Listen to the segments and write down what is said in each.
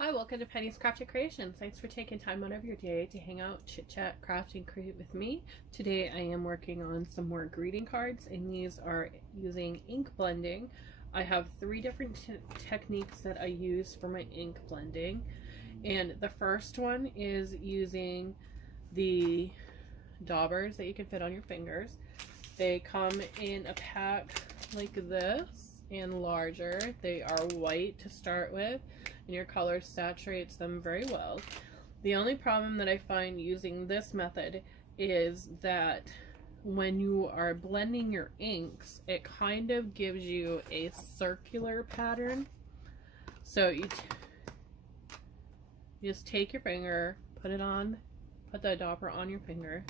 Hi, welcome to Penny's Crafted Creations. Thanks for taking time out of your day to hang out, chit chat, craft, and create with me. Today I am working on some more greeting cards, and these are using ink blending. I have three different techniques that I use for my ink blending. And the first one is using the daubers that you can fit on your fingers. They come in a pack like this and larger. They are white to start with, and your color saturates them very well. The only problem that I find using this method is that when you are blending your inks, it kind of gives you a circular pattern. So you just take your finger, put the dauber on your finger,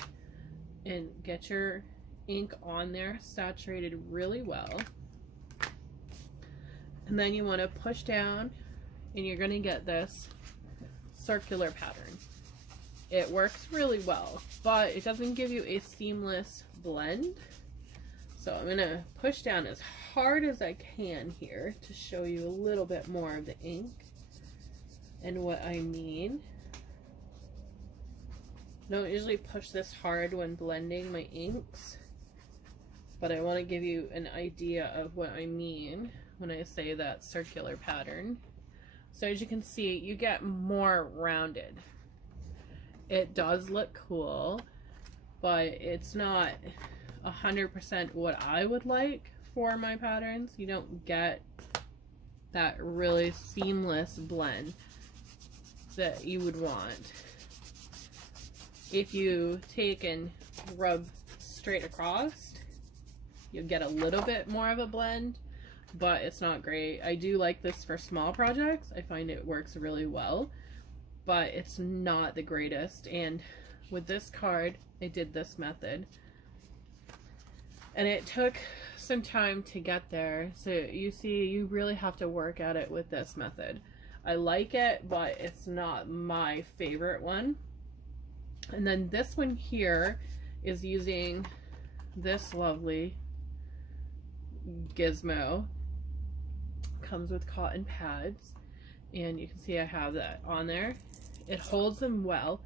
and get your ink on there, saturated really well. And then you want to push down, and you're going to get this circular pattern. It works really well, but it doesn't give you a seamless blend. So I'm going to push down as hard as I can here to show you a little bit more of the ink and what I mean. I don't usually push this hard when blending my inks, but I want to give you an idea of what I mean when I say that circular pattern. So as you can see, you get more rounded. It does look cool, but it's not 100% what I would like for my patterns. You don't get that really seamless blend that you would want. If you take and rub straight across, you'll get a little bit more of a blend, but it's not great. I do like this for small projects. I find it works really well, but it's not the greatest. And with this card, I did this method, and it took some time to get there. So you see, you really have to work at it with this method. I like it, but it's not my favorite one. And then this one here is using this lovely gizmo. Comes with cotton pads, and you can see I have that on there. It holds them well,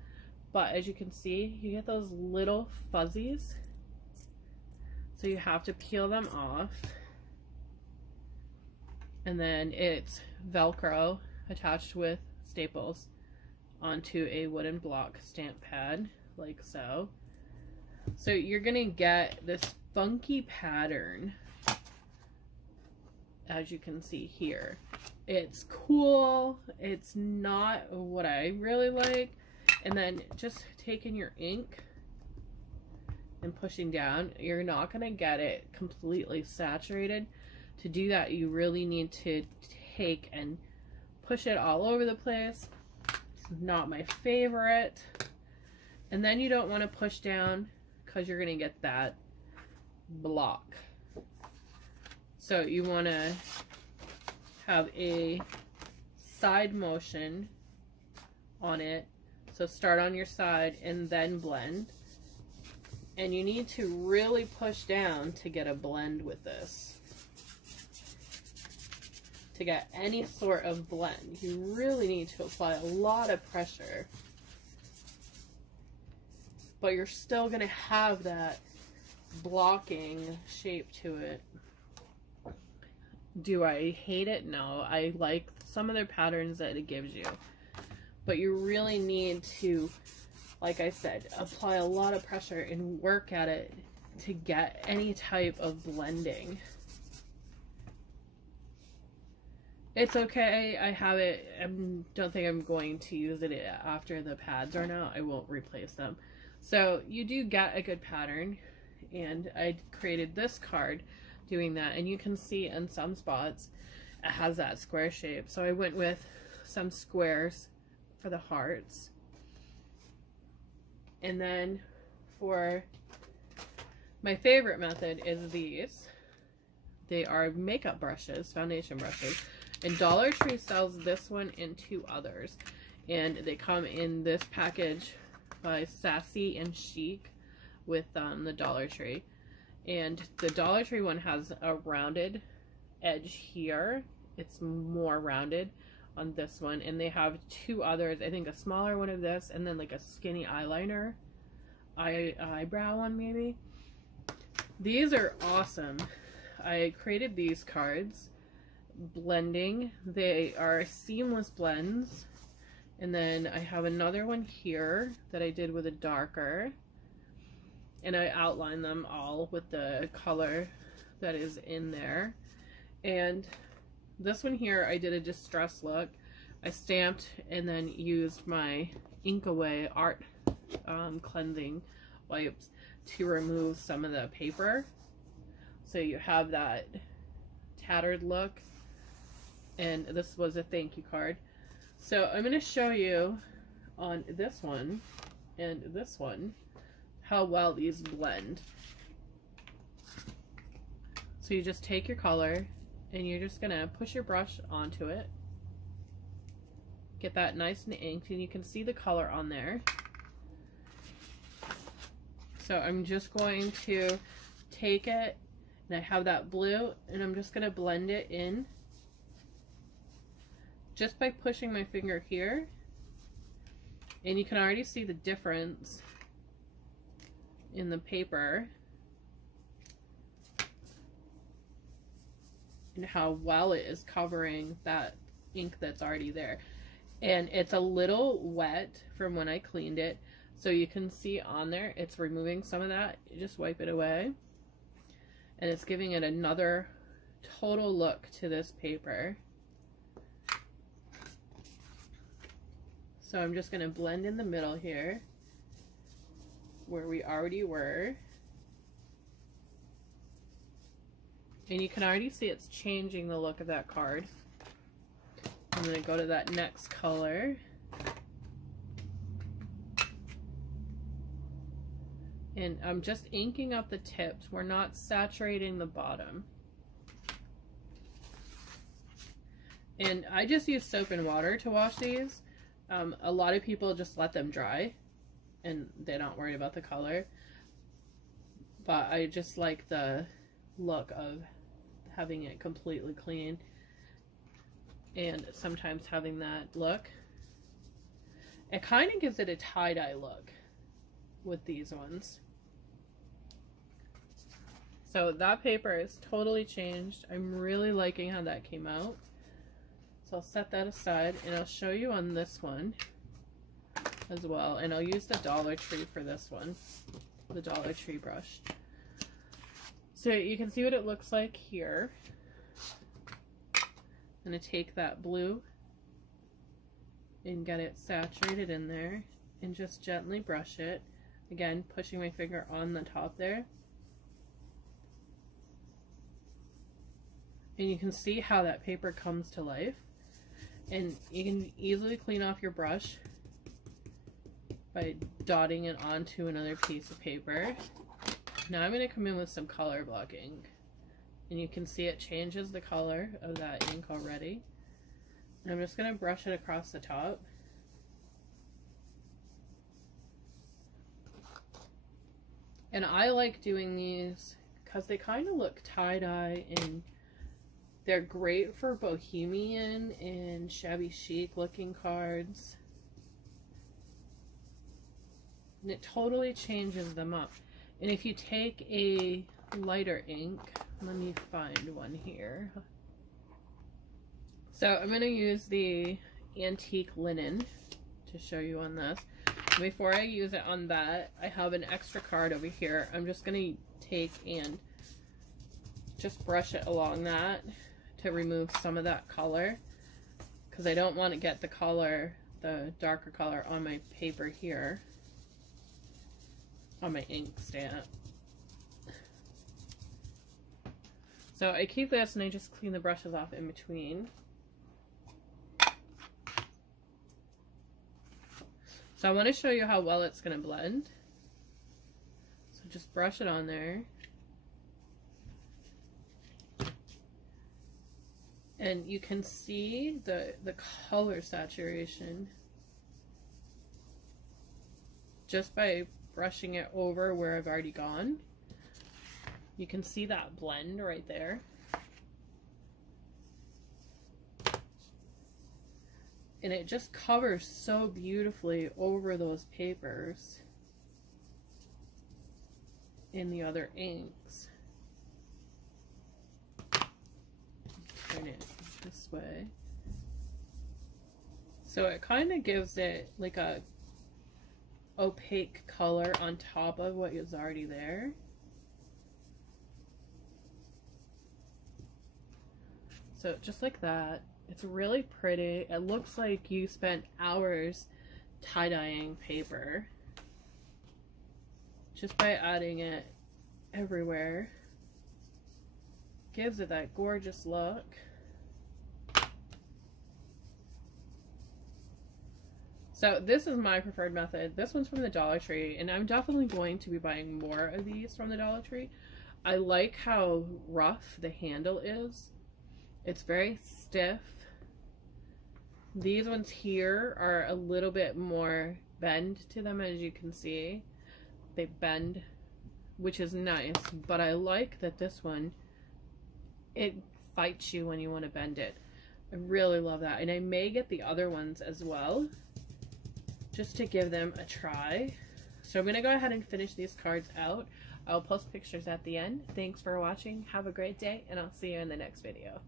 but as you can see, you get those little fuzzies, so you have to peel them off. And then it's Velcro attached with staples onto a wooden block stamp pad, like so. So you're gonna get this funky pattern, as you can see here. It's cool. It's not what I really like. And then just taking your ink and pushing down, you're not gonna get it completely saturated. To do that, you really need to take and push it all over the place. It's not my favorite. And then you don't want to push down because you're gonna get that block. So you want to have a side motion on it. So start on your side and then blend. And you need to really push down to get a blend with this. To get any sort of blend, you really need to apply a lot of pressure. But you're still going to have that blocking shape to it. Do I hate it? No. I like some of the patterns that it gives you. But you really need to, like I said, apply a lot of pressure and work at it to get any type of blending. It's okay. I have it. I don't think I'm going to use it after the pads are now. I won't replace them. So you do get a good pattern. And I created this card doing that, and you can see in some spots it has that square shape, so I went with some squares for the hearts. And then for my favorite method is these. They are makeup brushes, foundation brushes, and Dollar Tree sells this one and two others, and they come in this package by Sassy and Chic with the Dollar Tree. And the Dollar Tree one has a rounded edge here. It's more rounded, on this one, and they have two others. I think a smaller one of this, and then like a skinny eyeliner, eyebrow one maybe. These are awesome. I created these cards blending. They are seamless blends. And then I have another one here that I did with a darker, and I outline them all with the color that is in there. And this one here, I did a distress look. I stamped and then used my Ink Away art cleansing wipes to remove some of the paper, so you have that tattered look. And this was a thank you card. So I'm going to show you on this one and this one how well these blend. So you just take your color and you're just going to push your brush onto it, get that nice and inked, and you can see the color on there. So I'm just going to take it, and I have that blue, and I'm just going to blend it in just by pushing my finger here. And you can already see the difference in the paper and how well it is covering that ink that's already there. And it's a little wet from when I cleaned it, so you can see on there it's removing some of that. You just wipe it away, and it's giving it another total look to this paper. So I'm just going to blend in the middle here where we already were. And you can already see it's changing the look of that card. I'm going to go to that next color. And I'm just inking up the tips. We're not saturating the bottom. And I just use soap and water to wash these. A lot of people just let them dry and they're not worried about the color. But I just like the look of having it completely clean, and sometimes having that look. It kind of gives it a tie-dye look with these ones. So that paper is totally changed. I'm really liking how that came out. So I'll set that aside, and I'll show you on this one as well. And I'll use the Dollar Tree for this one, the Dollar Tree brush. So you can see what it looks like here. I'm going to take that blue and get it saturated in there and just gently brush it. Again, pushing my finger on the top there. And you can see how that paper comes to life. And you can easily clean off your brush by dotting it onto another piece of paper. Now I'm going to come in with some color blocking. And you can see it changes the color of that ink already. And I'm just going to brush it across the top. And I like doing these because they kind of look tie-dye, and they're great for bohemian and shabby chic looking cards. And it totally changes them up. And if you take a lighter ink, let me find one here. So I'm going to use the Antique Linen to show you on this. Before I use it on that, I have an extra card over here. I'm just going to take and just brush it along that to remove some of that color, because I don't want to get the color, the darker color, on my paper here, on my ink stamp. So I keep this and I just clean the brushes off in between. So I want to show you how well it's going to blend. So just brush it on there. And you can see the color saturation just by brushing it over where I've already gone. You can see that blend right there. and it just covers so beautifully over those papers in the other inks. Turn it this way. So it kind of gives it like a opaque color on top of what is already there. So just like that. It's really pretty. It looks like you spent hours tie-dyeing paper just by adding it everywhere. Gives it that gorgeous look. So this is my preferred method. This one's from the Dollar Tree, and I'm definitely going to be buying more of these from the Dollar Tree. I like how rough the handle is. It's very stiff. These ones here are a little bit more bend to them, as you can see. They bend, which is nice, but I like that this one, it fights you when you want to bend it. I really love that, and I may get the other ones as well, just to give them a try. So I'm going to go ahead and finish these cards out. I'll post pictures at the end. Thanks for watching. Have a great day, and I'll see you in the next video.